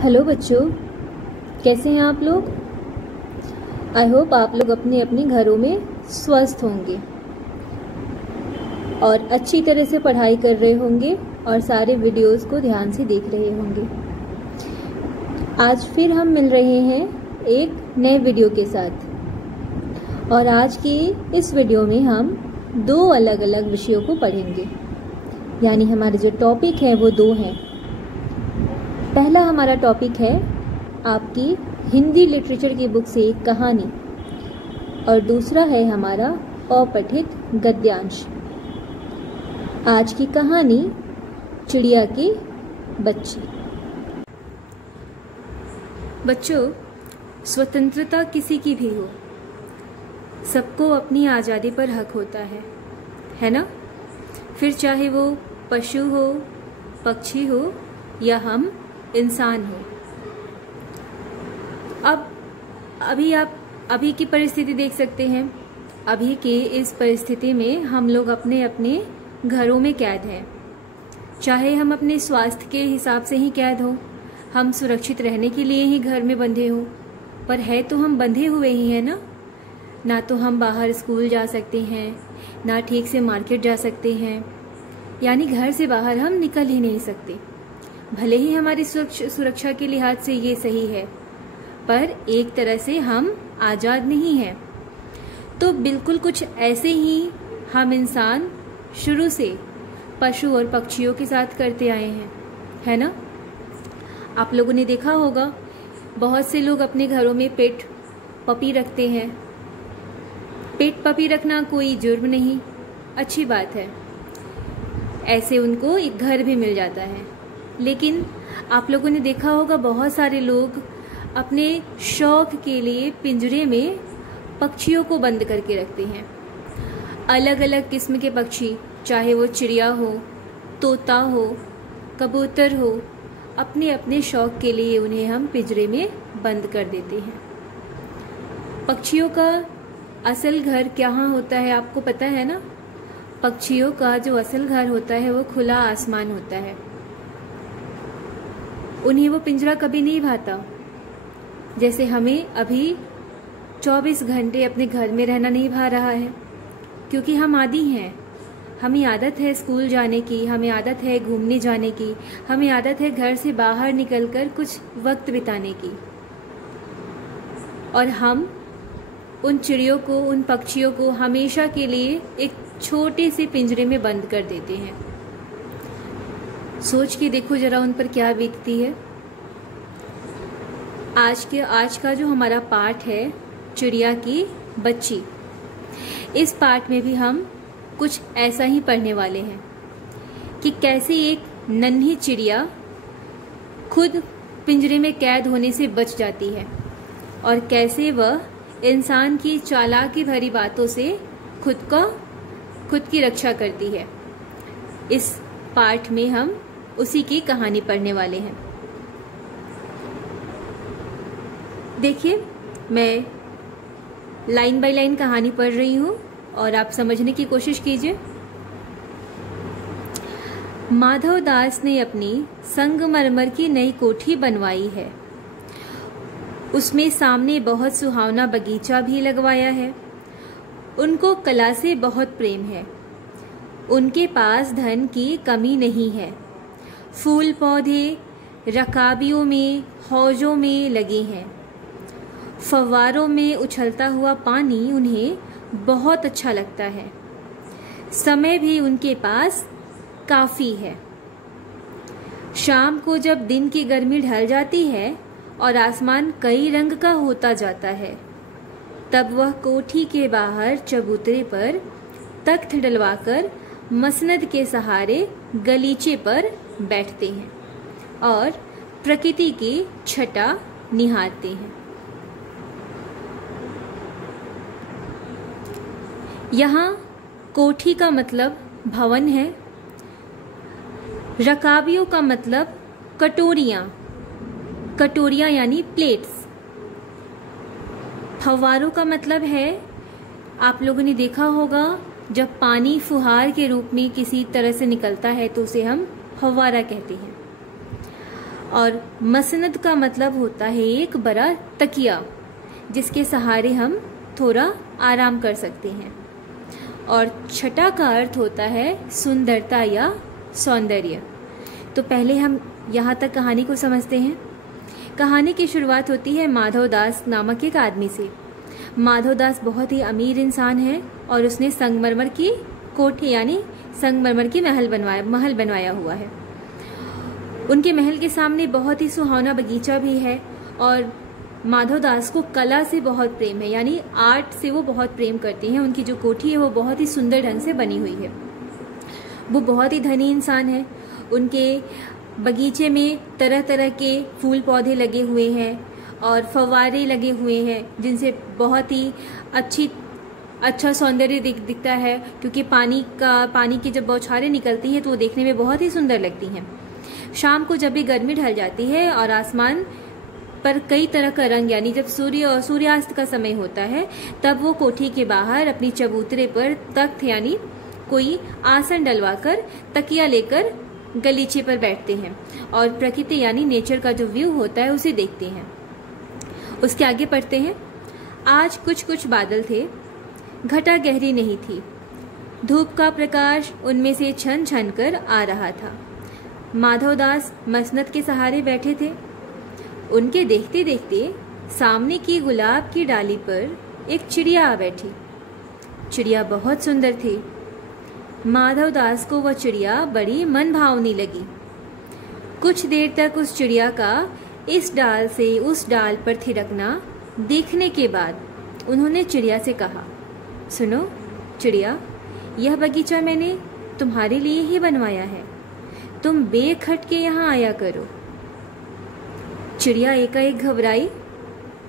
Hello बच्चों, कैसे हैं आप लोग। आई होप आप लोग अपने अपने घरों में स्वस्थ होंगे और अच्छी तरह से पढ़ाई कर रहे होंगे और सारे वीडियोस को ध्यान से देख रहे होंगे। आज फिर हम मिल रहे हैं एक नए वीडियो के साथ और आज की इस वीडियो में हम दो अलग अलग विषयों को पढ़ेंगे। यानी हमारे जो टॉपिक है वो दो हैं। पहला हमारा टॉपिक है आपकी हिंदी लिटरेचर की बुक से एक कहानी और दूसरा है हमारा अपठित गद्यांश। आज की कहानी चिड़िया की बच्ची। बच्चों, स्वतंत्रता किसी की भी हो, सबको अपनी आज़ादी पर हक होता है ना। फिर चाहे वो पशु हो, पक्षी हो या हम इंसान हो। अब अभी की परिस्थिति देख सकते हैं। अभी के इस परिस्थिति में हम लोग अपने अपने घरों में कैद हैं। चाहे हम अपने स्वास्थ्य के हिसाब से ही कैद हो, हम सुरक्षित रहने के लिए ही घर में बंधे हो, पर है तो हम बंधे हुए ही हैं ना तो हम बाहर स्कूल जा सकते हैं, ना ठीक से मार्केट जा सकते हैं। यानी घर से बाहर हम निकल ही नहीं सकते। भले ही हमारी सुरक्षा के लिहाज से ये सही है, पर एक तरह से हम आज़ाद नहीं हैं। तो बिल्कुल कुछ ऐसे ही हम इंसान शुरू से पशु और पक्षियों के साथ करते आए हैं, है ना। आप लोगों ने देखा होगा बहुत से लोग अपने घरों में पेट पपी रखते हैं। पेट पपी रखना कोई जुर्म नहीं, अच्छी बात है। ऐसे उनको एक घर भी मिल जाता है। लेकिन आप लोगों ने देखा होगा बहुत सारे लोग अपने शौक के लिए पिंजरे में पक्षियों को बंद करके रखते हैं। अलग अलग किस्म के पक्षी, चाहे वो चिड़िया हो, तोता हो, कबूतर हो, अपने अपने शौक के लिए उन्हें हम पिंजरे में बंद कर देते हैं। पक्षियों का असल घर कहाँ होता है आपको पता है ना। पक्षियों का जो असल घर होता है वो खुला आसमान होता है। उन्हें वो पिंजरा कभी नहीं भाता। जैसे हमें अभी 24 घंटे अपने घर में रहना नहीं भा रहा है, क्योंकि हम आदी हैं। हमें आदत है स्कूल जाने की, हमें आदत है घूमने जाने की, हमें आदत है घर से बाहर निकलकर कुछ वक्त बिताने की। और हम उन चिड़ियों को, उन पक्षियों को हमेशा के लिए एक छोटे से पिंजरे में बंद कर देते हैं। सोच के देखो जरा उन पर क्या बीतती है। आज का जो हमारा पाठ है चिड़िया की बच्ची, इस पाठ में भी हम कुछ ऐसा ही पढ़ने वाले हैं कि कैसे एक नन्ही चिड़िया खुद पिंजरे में कैद होने से बच जाती है और कैसे वह इंसान की चालाकी भरी बातों से खुद की रक्षा करती है। इस पाठ में हम उसी की कहानी पढ़ने वाले हैं। देखिए, मैं लाइन बाय लाइन कहानी पढ़ रही हूँ और आप समझने की कोशिश कीजिए। माधव दास ने अपनी संगमरमर की नई कोठी बनवाई है। उसमें सामने बहुत सुहावना बगीचा भी लगवाया है। उनको कला से बहुत प्रेम है। उनके पास धन की कमी नहीं है। फूल पौधे रकाबियों में, हौजों में लगे हैं। फव्वारों में उछलता हुआ पानी उन्हें बहुत अच्छा लगता है। समय भी उनके पास काफी है। शाम को जब दिन की गर्मी ढल जाती है और आसमान कई रंग का होता जाता है, तब वह कोठी के बाहर चबूतरे पर तख्त डलवाकर मसनद के सहारे गलीचे पर बैठते हैं और प्रकृति की छटा निहारते हैं। यहाँ कोठी का मतलब भवन है। रकाबियों का मतलब कटोरियाँ यानी प्लेट्स। फव्वारों का मतलब है, आप लोगों ने देखा होगा जब पानी फुहार के रूप में किसी तरह से निकलता है तो उसे हम फव्वारा कहते हैं। और मसनद का मतलब होता है एक बड़ा तकिया जिसके सहारे हम थोड़ा आराम कर सकते हैं। और छठा का अर्थ होता है सुंदरता या सौंदर्य। तो पहले हम यहाँ तक कहानी को समझते हैं। कहानी की शुरुआत होती है माधव दास नामक एक आदमी से। माधव दास बहुत ही अमीर इंसान है और उसने संगमरमर की कोठी यानी संगमरमर की महल बनवाया हुआ है। उनके महल के सामने बहुत ही सुहावना बगीचा भी है और माधव दास को कला से बहुत प्रेम है, यानी आर्ट से वो बहुत प्रेम करते हैं। उनकी जो कोठी है वो बहुत ही सुंदर ढंग से बनी हुई है। वो बहुत ही धनी इंसान है। उनके बगीचे में तरह तरह के फूल पौधे लगे हुए हैं और फव्वारे लगे हुए हैं जिनसे बहुत ही अच्छा सौंदर्य दिखता है, क्योंकि पानी की जब बौछारें निकलती हैं तो वो देखने में बहुत ही सुंदर लगती हैं। शाम को जब भी गर्मी ढल जाती है और आसमान पर कई तरह का रंग यानी जब सूर्यास्त का समय होता है, तब वो कोठी के बाहर अपनी चबूतरे पर तख्त यानी कोई आसन डलवाकर तकिया लेकर गलीचे पर बैठते हैं और प्रकृति यानी नेचर का जो व्यू होता है उसे देखते हैं। उसके आगे पढ़ते हैं। आज कुछ कुछ बादल थे, घटा गहरी नहीं थी, धूप का प्रकाश उनमें से छन छन कर आ रहा था। माधवदास मसनद के सहारे बैठे थे। उनके देखते देखते सामने की गुलाब की डाली पर एक चिड़िया आ बैठी। चिड़िया बहुत सुंदर थी। माधवदास को वह चिड़िया बड़ी मनभावनी लगी। कुछ देर तक उस चिड़िया का इस डाल से उस डाल पर थिरकना देखने के बाद उन्होंने चिड़िया से कहा, सुनो चिड़िया, यह बगीचा मैंने तुम्हारे लिए ही बनवाया है, तुम बेखटके यहाँ आया करो। चिड़िया एकाएक घबराई,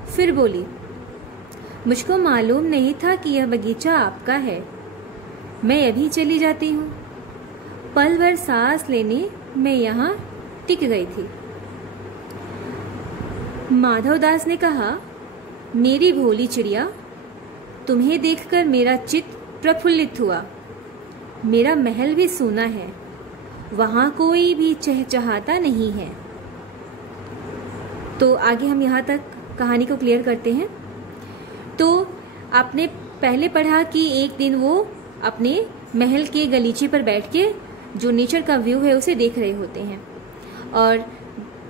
फिर बोली, मुझको मालूम नहीं था कि यह बगीचा आपका है, मैं अभी चली जाती हूँ। पल भर सांस लेने मैं यहाँ टिक गई थी। माधवदास ने कहा, मेरी भोली चिड़िया, तुम्हें देखकर मेरा चित्त प्रफुल्लित हुआ। मेरा महल भी सूना है, वहां कोई भी चहचहाता नहीं है। तो आगे हम यहाँ तक कहानी को क्लियर करते हैं। तो आपने पहले पढ़ा कि एक दिन वो अपने महल के गलीचे पर बैठ के जो नेचर का व्यू है उसे देख रहे होते हैं और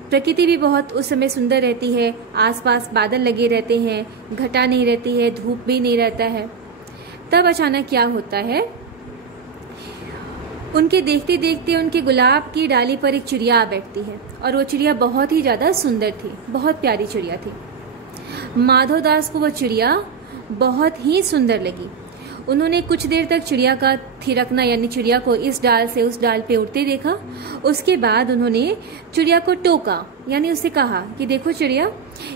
प्रकृति भी बहुत उस समय सुंदर रहती है। आसपास बादल लगे रहते हैं, घटा नहीं रहती है, धूप भी नहीं रहता है। तब अचानक क्या होता है, उनके देखते देखते उनके गुलाब की डाली पर एक चिड़िया आ बैठती है और वो चिड़िया बहुत ही ज्यादा सुंदर थी, बहुत प्यारी चिड़िया थी। माधवदास को वह चिड़िया बहुत ही सुंदर लगी। उन्होंने कुछ देर तक चिड़िया का थिरकना यानी चिड़िया को इस डाल से उस डाल पे उड़ते देखा। उसके बाद उन्होंने चिड़िया को टोका यानी उससे कहा कि देखो चिड़िया,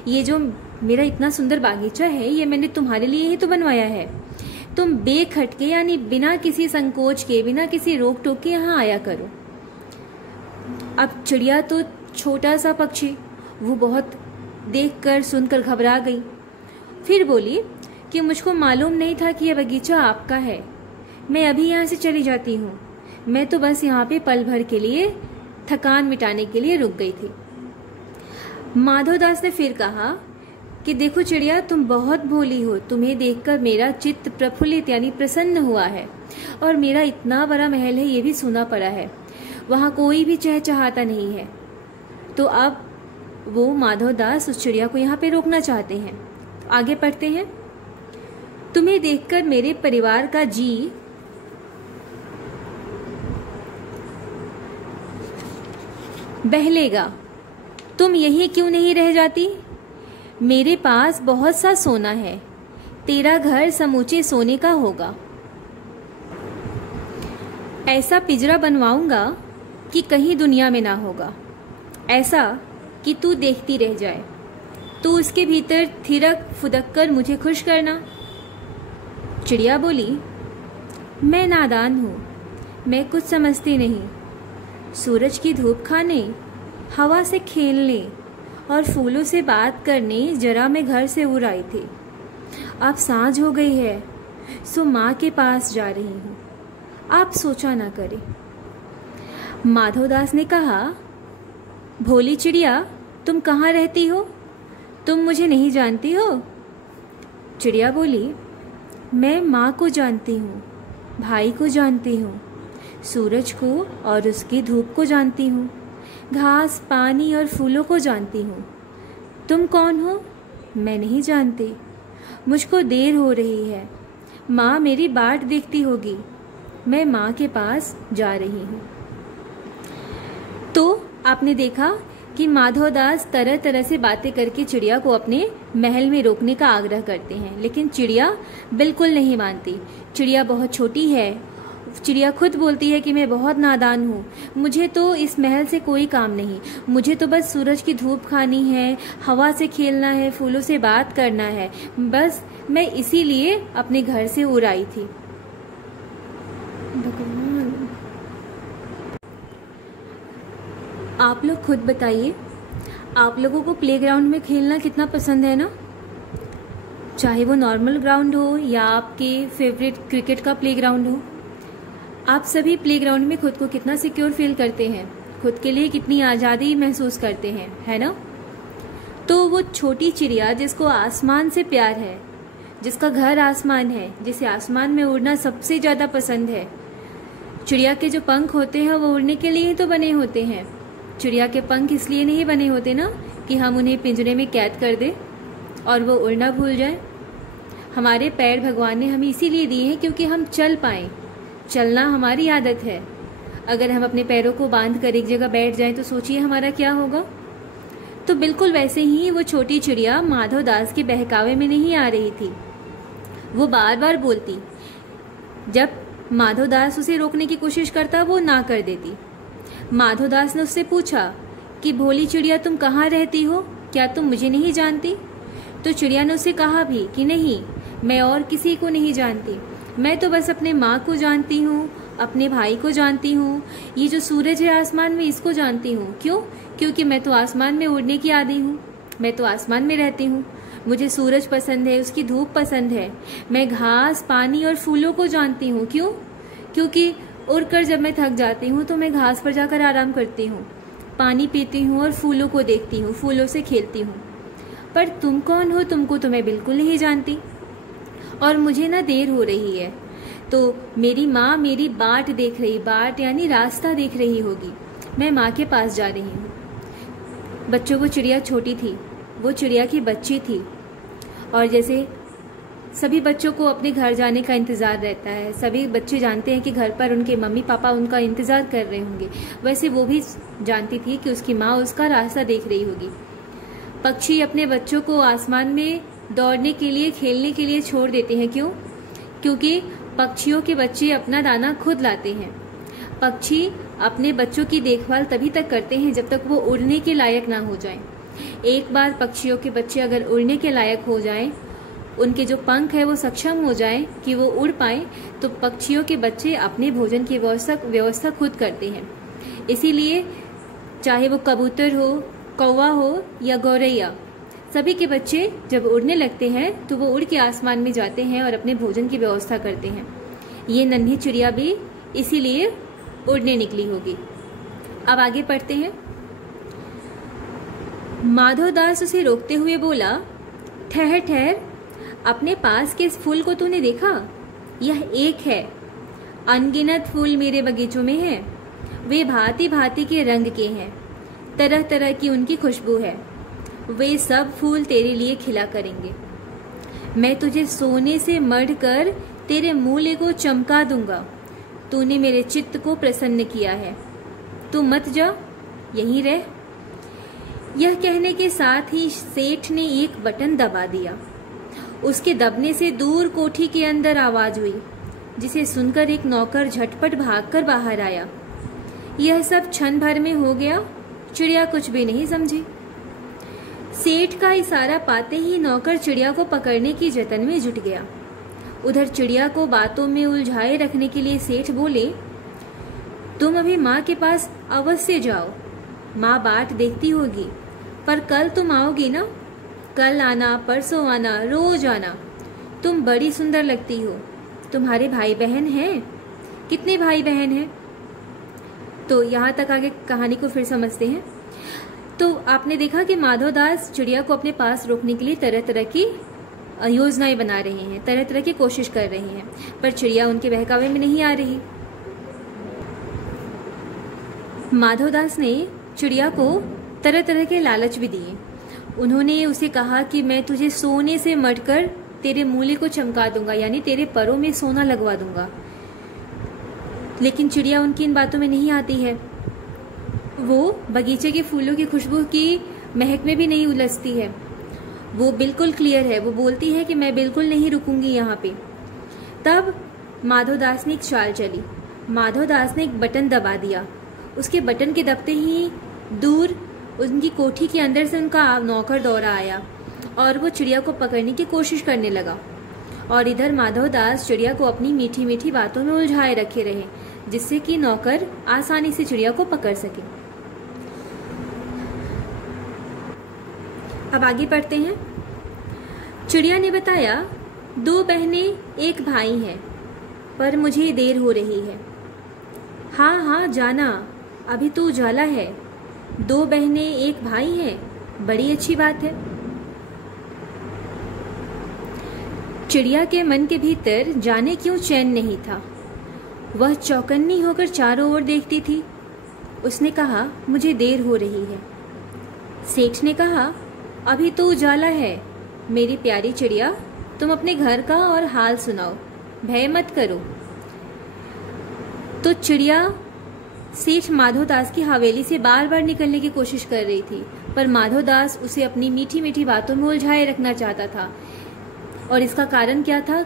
ये जो मेरा इतना सुंदर बागीचा है ये मैंने तुम्हारे लिए ही तो बनवाया है, तुम बेखटके यानी बिना किसी संकोच के, बिना किसी रोक टोक के यहाँ आया करो। अब चिड़िया तो छोटा सा पक्षी, वो बहुत देखकर सुनकर घबरा गई। फिर बोली कि मुझको मालूम नहीं था कि यह बगीचा आपका है, मैं अभी यहाँ से चली जाती हूँ, मैं तो बस यहाँ पे पल भर के लिए थकान मिटाने के लिए रुक गई थी। माधवदास ने फिर कहा कि देखो चिड़िया, तुम बहुत भोली हो, तुम्हें देखकर मेरा चित्त प्रफुल्लित यानी प्रसन्न हुआ है और मेरा इतना बड़ा महल है ये भी सुना पड़ा है, वहाँ कोई भी चहचहाता नहीं है। तो अब वो माधवदास उस चिड़िया को यहाँ पे रोकना चाहते हैं। आगे पढ़ते हैं। तुम्हें देखकर मेरे परिवार का जी बहलेगा, तुम यही क्यों नहीं रह जाती? मेरे पास बहुत सा सोना है, तेरा घर समूचे सोने का होगा। ऐसा पिंजरा बनवाऊंगा कि कहीं दुनिया में ना होगा, ऐसा कि तू देखती रह जाए, तू उसके भीतर थिरक फुदक कर मुझे खुश करना। चिड़िया बोली, मैं नादान हूँ, मैं कुछ समझती नहीं। सूरज की धूप खाने, हवा से खेलने और फूलों से बात करने जरा मैं घर से उड़ आई थी। अब सांझ हो गई है, सो माँ के पास जा रही हूँ, आप सोचा ना करें। माधवदास ने कहा, भोली चिड़िया, तुम कहाँ रहती हो? तुम मुझे नहीं जानती हो? चिड़िया बोली, मैं माँ को जानती हूँ, भाई को जानती हूँ, सूरज को और उसकी धूप को जानती हूँ, घास, पानी और फूलों को जानती हूँ। तुम कौन हो? मैं नहीं जानती। मुझको देर हो रही है, माँ मेरी बाट देखती होगी, मैं माँ के पास जा रही हूँ। तो आपने देखा कि माधवदास तरह तरह से बातें करके चिड़िया को अपने महल में रोकने का आग्रह करते हैं, लेकिन चिड़िया बिल्कुल नहीं मानती। चिड़िया बहुत छोटी है। चिड़िया खुद बोलती है कि मैं बहुत नादान हूँ, मुझे तो इस महल से कोई काम नहीं, मुझे तो बस सूरज की धूप खानी है, हवा से खेलना है, फूलों से बात करना है, बस मैं इसीलिए अपने घर से उड़ आई थी। भगवान, आप लोग खुद बताइए, आप लोगों को प्लेग्राउंड में खेलना कितना पसंद है ना? चाहे वो नॉर्मल ग्राउंड हो या आपके फेवरेट क्रिकेट का प्लेग्राउंड हो। आप सभी प्लेग्राउंड में खुद को कितना सिक्योर फील करते हैं, खुद के लिए कितनी आज़ादी महसूस करते हैं, है ना? तो वो छोटी चिड़िया जिसको आसमान से प्यार है, जिसका घर आसमान है, जिसे आसमान में उड़ना सबसे ज़्यादा पसंद है। चिड़िया के जो पंख होते हैं वो उड़ने के लिए ही तो बने होते हैं। चिड़िया के पंख इसलिए नहीं बने होते ना कि हम उन्हें पिंजरे में कैद कर दें और वो उड़ना भूल जाए। हमारे पैर भगवान ने हमें इसीलिए दिए हैं क्योंकि हम चल पाएं। चलना हमारी आदत है। अगर हम अपने पैरों को बांध कर एक जगह बैठ जाएं तो सोचिए हमारा क्या होगा। तो बिल्कुल वैसे ही वो छोटी चिड़िया माधवदास के बहकावे में नहीं आ रही थी। वो बार बार बोलती, जब माधवदास उसे रोकने की कोशिश करता वो ना कर देती। माधवदास ने उससे पूछा कि भोली चिड़िया, तुम कहाँ रहती हो? क्या तुम मुझे नहीं जानती? तो चिड़िया ने उसे कहा भी कि नहीं, मैं और किसी को नहीं जानती, मैं तो बस अपने माँ को जानती हूँ, अपने भाई को जानती हूँ, ये जो सूरज है आसमान में इसको जानती हूँ। क्यों? क्योंकि मैं तो आसमान में उड़ने की आदी हूँ, मैं तो आसमान में रहती हूँ, मुझे सूरज पसंद है, उसकी धूप पसंद है। मैं घास, पानी और फूलों को जानती हूँ। क्यों? क्योंकि उड़कर जब मैं थक जाती हूँ तो मैं घास पर जाकर आराम करती हूँ, पानी पीती हूँ और फूलों को देखती हूँ, फूलों से खेलती हूँ। पर तुम कौन हो? तुमको तो मैं बिल्कुल नहीं जानती और मुझे ना देर हो रही है, तो मेरी माँ मेरी बाट देख रही, बाट यानी रास्ता देख रही होगी, मैं माँ के पास जा रही हूँ। बच्चों को चिड़िया छोटी थी, वो चिड़िया की बच्ची थी, और जैसे सभी बच्चों को अपने घर जाने का इंतज़ार रहता है, सभी बच्चे जानते हैं कि घर पर उनके मम्मी पापा उनका इंतज़ार कर रहे होंगे, वैसे वो भी जानती थी कि उसकी माँ उसका रास्ता देख रही होगी। पक्षी अपने बच्चों को आसमान में दौड़ने के लिए, खेलने के लिए छोड़ देते हैं। क्यों? क्योंकि पक्षियों के बच्चे अपना दाना खुद लाते हैं। पक्षी अपने बच्चों की देखभाल तभी तक करते हैं जब तक वो उड़ने के लायक ना हो जाएं। एक बार पक्षियों के बच्चे अगर उड़ने के लायक हो जाएं, उनके जो पंख है वो सक्षम हो जाएं कि वो उड़ पाएं, तो पक्षियों के बच्चे अपने भोजन की व्यवस्था खुद करते हैं। इसीलिए चाहे वो कबूतर हो, कौवा हो या गौरैया, सभी के बच्चे जब उड़ने लगते हैं तो वो उड़ के आसमान में जाते हैं और अपने भोजन की व्यवस्था करते हैं। ये नन्ही चिड़िया भी इसीलिए उड़ने निकली होगी। अब आगे पढ़ते हैं। माधवदास उसे रोकते हुए बोला, ठहर ठहर, अपने पास के इस फूल को तूने देखा? यह एक है, अनगिनत फूल मेरे बगीचों में हैं। वे भांति भांति के रंग के हैं, तरह तरह की उनकी खुशबू है। वे सब फूल तेरे लिए खिला करेंगे। मैं तुझे सोने से मढ़ कर तेरे मूले को चमका दूंगा। तूने मेरे चित्त को प्रसन्न किया है, तू मत जा, यहीं रह। यह कहने के साथ ही सेठ ने एक बटन दबा दिया। उसके दबने से दूर कोठी के अंदर आवाज हुई, जिसे सुनकर एक नौकर झटपट भागकर बाहर आया। यह सब क्षण भर में हो गया। चिड़िया कुछ भी नहीं समझी। सेठ का इशारा पाते ही नौकर चिड़िया को पकड़ने की जतन में जुट गया। उधर चिड़िया को बातों में उलझाए रखने के लिए सेठ बोले, तुम अभी माँ के पास अवश्य जाओ, माँ बाट देखती होगी, पर कल तुम आओगी ना? कल आना, परसों आना, रोज आना। तुम बड़ी सुंदर लगती हो। तुम्हारे भाई बहन हैं? कितने भाई बहन हैं? तो यहाँ तक आगे कहानी को फिर समझते हैं। तो आपने देखा कि माधवदास चिड़िया को अपने पास रोकने के लिए तरह तरह की योजनाएं बना रहे हैं, तरह तरह की कोशिश कर रहे हैं, पर चिड़िया उनके बहकावे में नहीं आ रही। माधवदास ने चिड़िया को तरह तरह के लालच भी दिए। उन्होंने उसे कहा कि मैं तुझे सोने से मढ़कर तेरे मूले को चमका दूंगा, यानी तेरे परों में सोना लगवा दूंगा। लेकिन चिड़िया उनकी इन बातों में नहीं आती है। वो बगीचे के फूलों की खुशबू की महक में भी नहीं उलझती है। वो बिल्कुल क्लियर है। वो बोलती है कि मैं बिल्कुल नहीं रुकूंगी यहाँ पे। तब माधवदास ने एक चाल चली। माधवदास ने एक बटन दबा दिया। उसके बटन के दबते ही दूर उनकी कोठी के अंदर से उनका नौकर दौड़ा आया और वो चिड़िया को पकड़ने की कोशिश करने लगा। और इधर माधवदास चिड़िया को अपनी मीठी मीठी बातों में उलझाए रखे रहे, जिससे कि नौकर आसानी से चिड़िया को पकड़ सके। अब आगे पढ़ते हैं। चिड़िया ने बताया, 2 बहनें 1 भाई है, पर मुझे देर हो रही है। हाँ हाँ जाना, अभी तो उजाला है। 2 बहनें 1 भाई है, बड़ी अच्छी बात है। चिड़िया के मन के भीतर जाने क्यों चैन नहीं था। वह चौकन्नी होकर चारों ओर देखती थी। उसने कहा, मुझे देर हो रही है। सेठ ने कहा, अभी तो उजाला है। मेरी प्यारी चिड़िया, तुम अपने घर का और हाल सुनाओ, भय मत करो। तो चिड़िया सेठ माधवदास की हवेली से बार बार निकलने की कोशिश कर रही थी, पर माधवदास उसे अपनी मीठी मीठी बातों में उलझाए रखना चाहता था। और इसका कारण क्या था?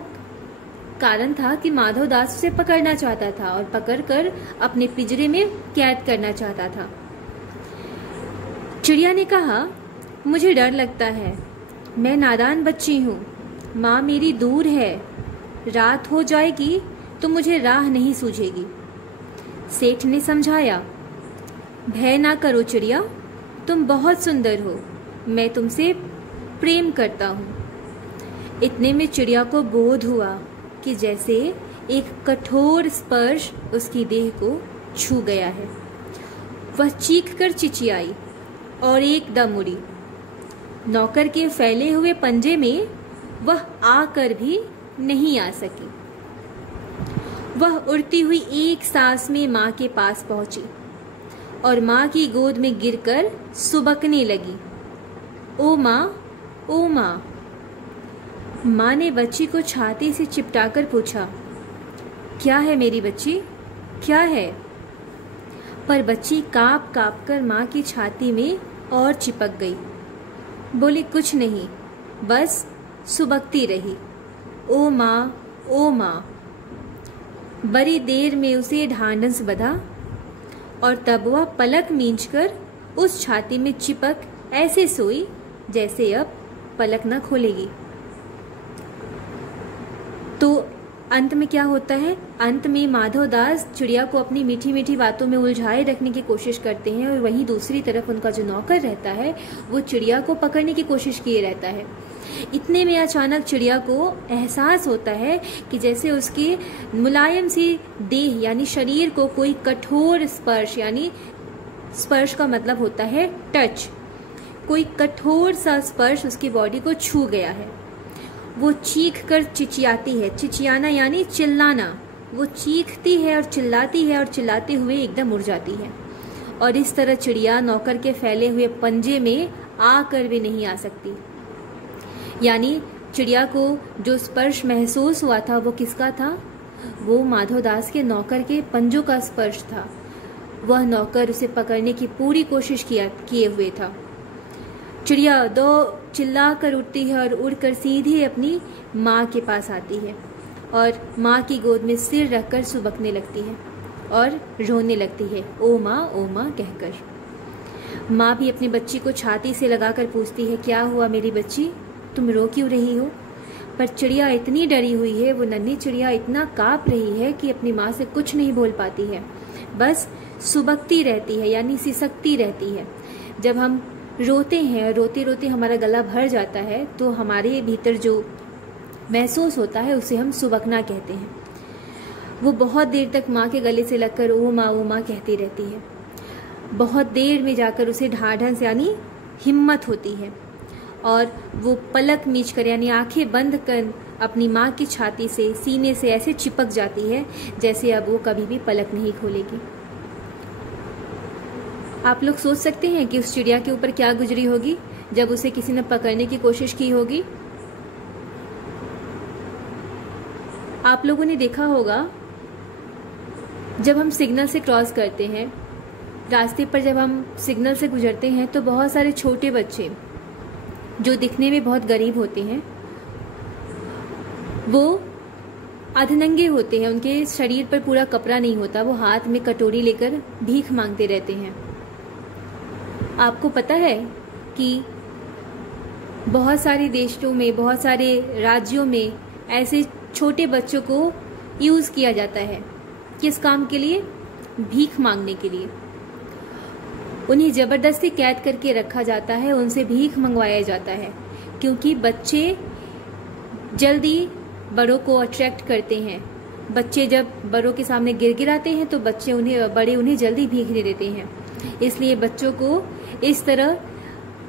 कारण था कि माधवदास उसे पकड़ना चाहता था और पकड़कर अपने पिंजरे में कैद करना चाहता था। चिड़िया ने कहा, मुझे डर लगता है। मैं नादान बच्ची हूँ। माँ मेरी दूर है। रात हो जाएगी तो मुझे राह नहीं सूझेगी। सेठ ने समझाया, भय ना करो चिड़िया, तुम बहुत सुंदर हो। मैं तुमसे प्रेम करता हूँ। इतने में चिड़िया को बोध हुआ कि जैसे एक कठोर स्पर्श उसकी देह को छू गया है। वह चीखकर चिचियाई और एकदम उड़ी। नौकर के फैले हुए पंजे में वह आकर भी नहीं आ सकी। वह उड़ती हुई एक सांस में माँ के पास पहुंची और माँ की गोद में गिरकर सुबकने लगी। ओ माँ, ओ माँ। माँ ने बच्ची को छाती से चिपटाकर पूछा, क्या है मेरी बच्ची, क्या है? पर बच्ची कांप कांप कर माँ की छाती में और चिपक गई। बोली, कुछ नहीं, बस सुबकती रही। ओ माँ, ओ माँ। बड़ी देर में उसे ढांढस बंधा और तब वह पलक मींचकर उस छाती में चिपक ऐसे सोई जैसे अब पलक न खोलेगी। तो अंत में क्या होता है? अंत में माधवदास चिड़िया को अपनी मीठी मीठी बातों में उलझाए रखने की कोशिश करते हैं और वहीं दूसरी तरफ उनका जो नौकर रहता है वो चिड़िया को पकड़ने की कोशिश किए रहता है। इतने में अचानक चिड़िया को एहसास होता है कि जैसे उसके मुलायम सी देह यानी शरीर को कोई कठोर स्पर्श, यानी स्पर्श का मतलब होता है टच, कोई कठोर सा स्पर्श उसकी बॉडी को छू गया है। वो चीख कर चिचियाती है। चिचियाना यानी चिल्लाना। वो चीखती है और चिल्लाती है और चिल्लाते हुए एकदम उड़ जाती है। और इस तरह चिड़िया नौकर के फैले हुए पंजे में आकर भी नहीं आ सकती। यानी चिड़िया को जो स्पर्श महसूस हुआ था वो किसका था? वो माधवदास के नौकर के पंजों का स्पर्श था। वह नौकर उसे पकड़ने की पूरी कोशिश किए हुए था। चिड़िया दो चिल्ला कर उठती है और उड़कर सीधे अपनी माँ के पास आती है और माँ की गोद में सिर रखकर सुबकने लगती है और रोने लगती है, ओ माँ कहकर। माँ भी अपनी बच्ची को छाती से लगाकर पूछती है, क्या हुआ मेरी बच्ची, तुम रो क्यों रही हो? पर चिड़िया इतनी डरी हुई है, वो नन्ही चिड़िया इतना काँप रही है कि अपनी माँ से कुछ नहीं बोल पाती है, बस सुबकती रहती है यानी सिसकती रहती है। जब हम रोते हैं, रोते रोते हमारा गला भर जाता है तो हमारे भीतर जो महसूस होता है उसे हम सुबकना कहते हैं। वो बहुत देर तक माँ के गले से लगकर ओ माँ कहती रहती है। बहुत देर में जाकर उसे ढाढ़स यानी हिम्मत होती है और वो पलक मीच कर यानी आंखें बंद कर अपनी माँ की छाती से, सीने से ऐसे चिपक जाती है जैसे अब वो कभी भी पलक नहीं खोलेगी। आप लोग सोच सकते हैं कि उस चिड़िया के ऊपर क्या गुजरी होगी जब उसे किसी ने पकड़ने की कोशिश की होगी। आप लोगों ने देखा होगा जब हम सिग्नल से क्रॉस करते हैं, रास्ते पर जब हम सिग्नल से गुजरते हैं तो बहुत सारे छोटे बच्चे जो दिखने में बहुत गरीब होते हैं, वो अधनंगे होते हैं, उनके शरीर पर पूरा कपड़ा नहीं होता, वो हाथ में कटोरी लेकर भीख मांगते रहते हैं। आपको पता है कि बहुत सारे देशों में, बहुत सारे राज्यों में ऐसे छोटे बच्चों को यूज़ किया जाता है। किस काम के लिए? भीख मांगने के लिए। उन्हें ज़बरदस्ती कैद करके रखा जाता है, उनसे भीख मंगवाया जाता है, क्योंकि बच्चे जल्दी बड़ों को अट्रैक्ट करते हैं। बच्चे जब बड़ों के सामने गिड़गिड़ाते हैं तो बड़े उन्हें जल्दी भीख दे देते हैं। इसलिए बच्चों को इस तरह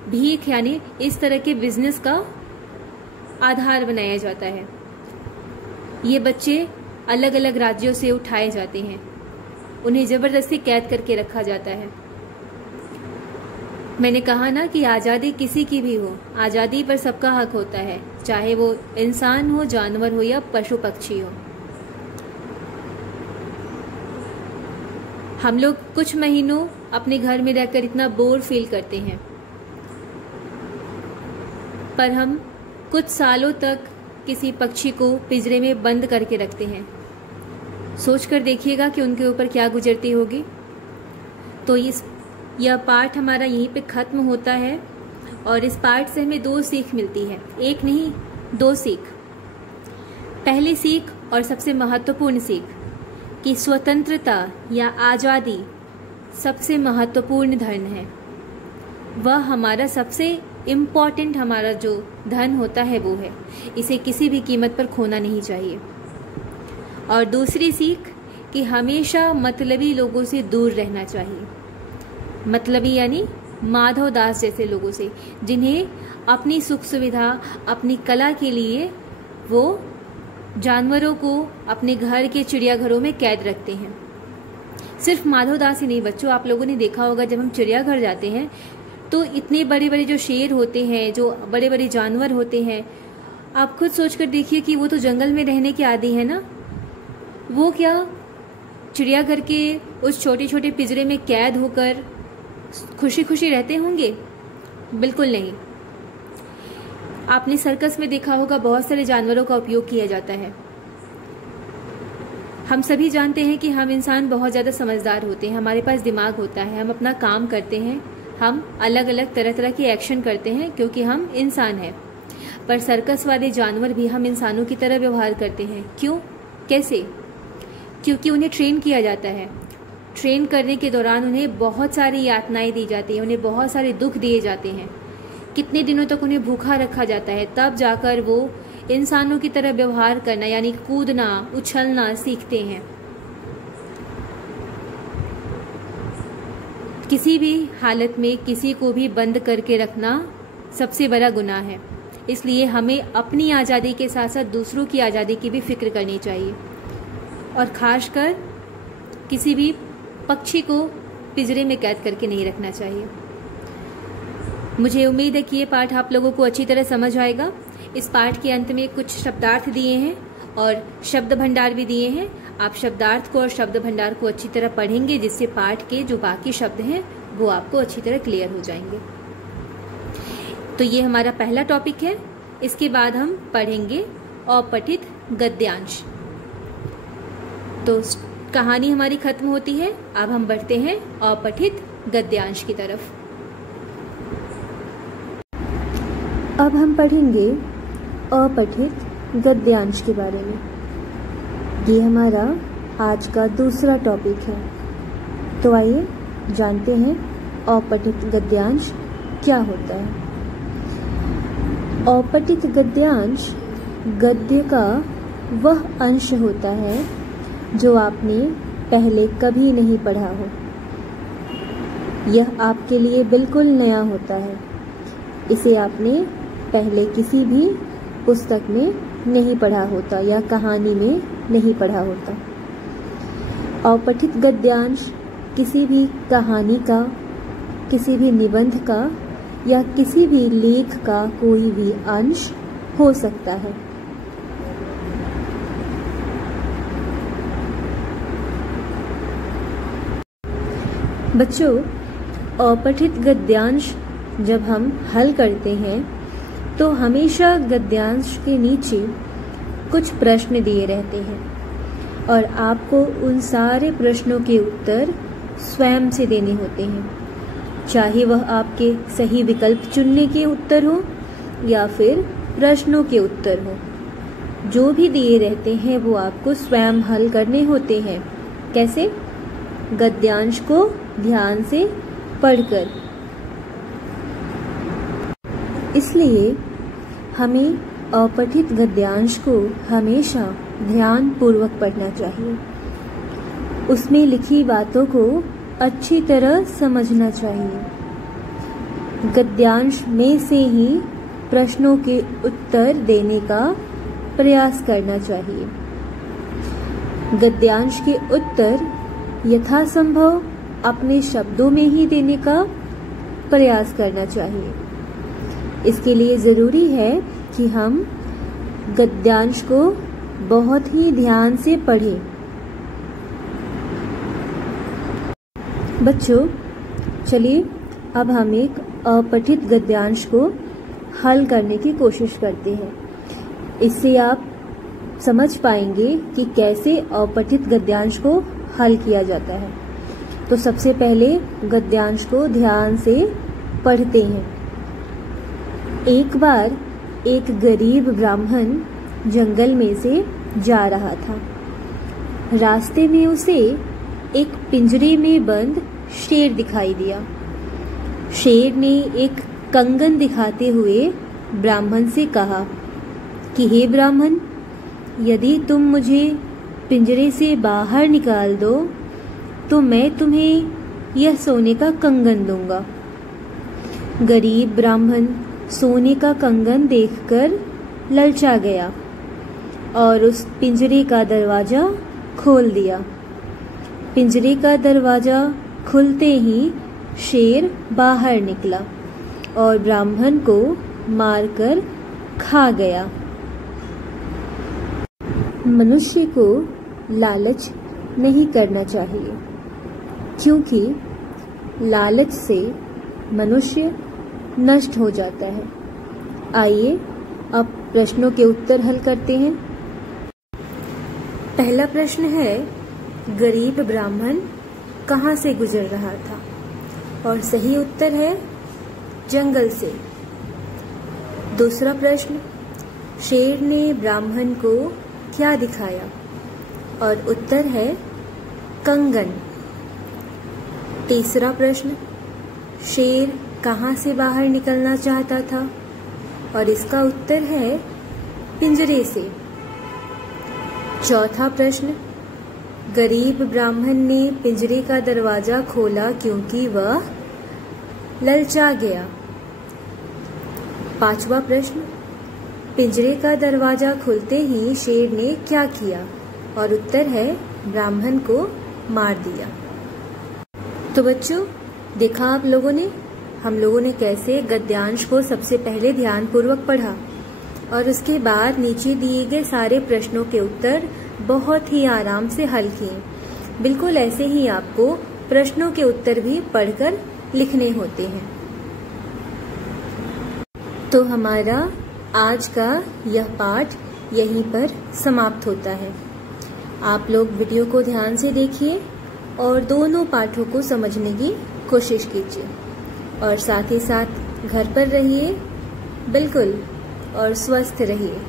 भीख यानी इस तरह के बिजनेस का आधार बनाया जाता है। ये बच्चे अलग अलग राज्यों से उठाए जाते हैं, उन्हें ज़बरदस्ती कैद करके रखा जाता है। मैंने कहा ना कि आज़ादी किसी की भी हो, आज़ादी पर सबका हक होता है, चाहे वो इंसान हो, जानवर हो या पशु पक्षी हो। हम लोग कुछ महीनों अपने घर में रहकर इतना बोर फील करते हैं, पर हम कुछ सालों तक किसी पक्षी को पिंजरे में बंद करके रखते हैं। सोचकर देखिएगा कि उनके ऊपर क्या गुजरती होगी। तो यह पाठ हमारा यहीं पे ख़त्म होता है और इस पाठ से हमें 2 सीख मिलती है, एक नहीं 2 सीख। पहली सीख और सबसे महत्वपूर्ण सीख कि स्वतंत्रता या आज़ादी सबसे महत्वपूर्ण धन है। वह हमारा सबसे इम्पॉर्टेंट हमारा जो धन होता है वो है, इसे किसी भी कीमत पर खोना नहीं चाहिए। और दूसरी सीख कि हमेशा मतलबी लोगों से दूर रहना चाहिए। मतलबी यानी माधव दास जैसे लोगों से, जिन्हें अपनी सुख सुविधा, अपनी कला के लिए वो जानवरों को अपने घर के चिड़ियाघरों में कैद रखते हैं। सिर्फ माधव दास ही नहीं बच्चों, आप लोगों ने देखा होगा जब हम चिड़ियाघर जाते हैं तो इतने बड़े बड़े जो शेर होते हैं, जो बड़े बड़े जानवर होते हैं, आप खुद सोचकर देखिए कि वो तो जंगल में रहने के आदी है ना। वो क्या चिड़ियाघर के उस छोटे छोटे पिंजरे में कैद होकर खुशी खुशी रहते होंगे? बिल्कुल नहीं। आपने सर्कस में देखा होगा बहुत सारे जानवरों का उपयोग किया जाता है। हम सभी जानते हैं कि हम इंसान बहुत ज़्यादा समझदार होते हैं, हमारे पास दिमाग होता है, हम अपना काम करते हैं, हम अलग अलग तरह तरह के एक्शन करते हैं क्योंकि हम इंसान हैं। पर सर्कस वाले जानवर भी हम इंसानों की तरह व्यवहार करते हैं। क्यों? कैसे? क्योंकि उन्हें ट्रेन किया जाता है। ट्रेन करने के दौरान उन्हें बहुत सारी यातनाएं दी जाती हैं, उन्हें बहुत सारे दुख दिए जाते हैं, कितने दिनों तक उन्हें भूखा रखा जाता है, तब जाकर वो इंसानों की तरह व्यवहार करना यानी कूदना, उछलना सीखते हैं। किसी भी हालत में किसी को भी बंद करके रखना सबसे बड़ा गुनाह है। इसलिए हमें अपनी आज़ादी के साथ साथ दूसरों की आज़ादी की भी फिक्र करनी चाहिए और खासकर किसी भी पक्षी को पिंजरे में कैद करके नहीं रखना चाहिए। मुझे उम्मीद है कि ये पाठ आप लोगों को अच्छी तरह समझ आएगा। इस पाठ के अंत में कुछ शब्दार्थ दिए हैं और शब्द भंडार भी दिए हैं। आप शब्दार्थ को और शब्द भंडार को अच्छी तरह पढ़ेंगे, जिससे पाठ के जो बाकी शब्द हैं वो आपको अच्छी तरह क्लियर हो जाएंगे। तो ये हमारा पहला टॉपिक है। इसके बाद हम पढ़ेंगे अपठित गद्यांश। तो कहानी हमारी खत्म होती है, अब हम बढ़ते हैं अपठित गद्यांश की तरफ। अब हम पढ़ेंगे अपठित गद्यांश के बारे में। ये हमारा आज का दूसरा टॉपिक है। तो आइए जानते हैं अपठित गद्यांश क्या होता है। अपठित गद्यांश गद्य का वह अंश होता है जो आपने पहले कभी नहीं पढ़ा हो। यह आपके लिए बिल्कुल नया होता है। इसे आपने पहले किसी भी पुस्तक में नहीं पढ़ा होता या कहानी में नहीं पढ़ा होता। अपठित गद्यांश किसी भी कहानी का, किसी भी निबंध का या किसी भी लेख का कोई भी अंश हो सकता है। बच्चों, अपठित गद्यांश जब हम हल करते हैं तो हमेशा गद्यांश के नीचे कुछ प्रश्न दिए रहते हैं और आपको उन सारे प्रश्नों के उत्तर स्वयं से देने होते हैं, चाहे वह आपके सही विकल्प चुनने के उत्तर हो या फिर प्रश्नों के उत्तर हो। जो भी दिए रहते हैं वो आपको स्वयं हल करने होते हैं। कैसे? गद्यांश को ध्यान से पढ़कर। इसलिए हमें अपठित गद्यांश को हमेशा ध्यान पूर्वक पढ़ना चाहिए। उसमें लिखी बातों को अच्छी तरह समझना चाहिए। गद्यांश में से ही प्रश्नों के उत्तर देने का प्रयास करना चाहिए। गद्यांश के उत्तर यथासंभव अपने शब्दों में ही देने का प्रयास करना चाहिए। इसके लिए जरूरी है कि हम गद्यांश को बहुत ही ध्यान से पढ़ें। बच्चों, चलिए अब हम एक अपठित गद्यांश को हल करने की कोशिश करते हैं। इससे आप समझ पाएंगे कि कैसे अपठित गद्यांश को हल किया जाता है। तो सबसे पहले गद्यांश को ध्यान से पढ़ते हैं। एक बार एक गरीब ब्राह्मण जंगल में से जा रहा था। रास्ते में उसे एक पिंजरे में बंद शेर दिखाई दिया। शेर ने एक कंगन दिखाते हुए ब्राह्मण से कहा कि हे ब्राह्मण, यदि तुम मुझे पिंजरे से बाहर निकाल दो तो मैं तुम्हें यह सोने का कंगन दूंगा। गरीब ब्राह्मण सोने का कंगन देखकर ललचा गया और उस पिंजरे का दरवाजा खोल दिया। पिंजरे का दरवाजा खुलते ही शेर बाहर निकला और ब्राह्मण को मारकर खा गया। मनुष्य को लालच नहीं करना चाहिए, क्योंकि लालच से मनुष्य नष्ट हो जाता है। आइए अब प्रश्नों के उत्तर हल करते हैं। पहला प्रश्न है, गरीब ब्राह्मण कहाँ से गुजर रहा था? और सही उत्तर है जंगल से। दूसरा प्रश्न, शेर ने ब्राह्मण को क्या दिखाया? और उत्तर है कंगन। तीसरा प्रश्न, शेर कहाँ से बाहर निकलना चाहता था? और इसका उत्तर है पिंजरे से। चौथा प्रश्न, गरीब ब्राह्मण ने पिंजरे का दरवाजा खोला क्योंकि वह ललचा गया। पांचवा प्रश्न, पिंजरे का दरवाजा खुलते ही शेर ने क्या किया? और उत्तर है ब्राह्मण को मार दिया। तो बच्चों, देखा आप लोगों ने, हम लोगों ने कैसे गद्यांश को सबसे पहले ध्यानपूर्वक पढ़ा और उसके बाद नीचे दिए गए सारे प्रश्नों के उत्तर बहुत ही आराम से हल किए। बिल्कुल ऐसे ही आपको प्रश्नों के उत्तर भी पढ़कर लिखने होते हैं। तो हमारा आज का यह पाठ यहीं पर समाप्त होता है। आप लोग वीडियो को ध्यान से देखिए और दोनों पाठों को समझने की कोशिश कीजिए और साथ ही साथ घर पर रहिए बिल्कुल और स्वस्थ रहिए।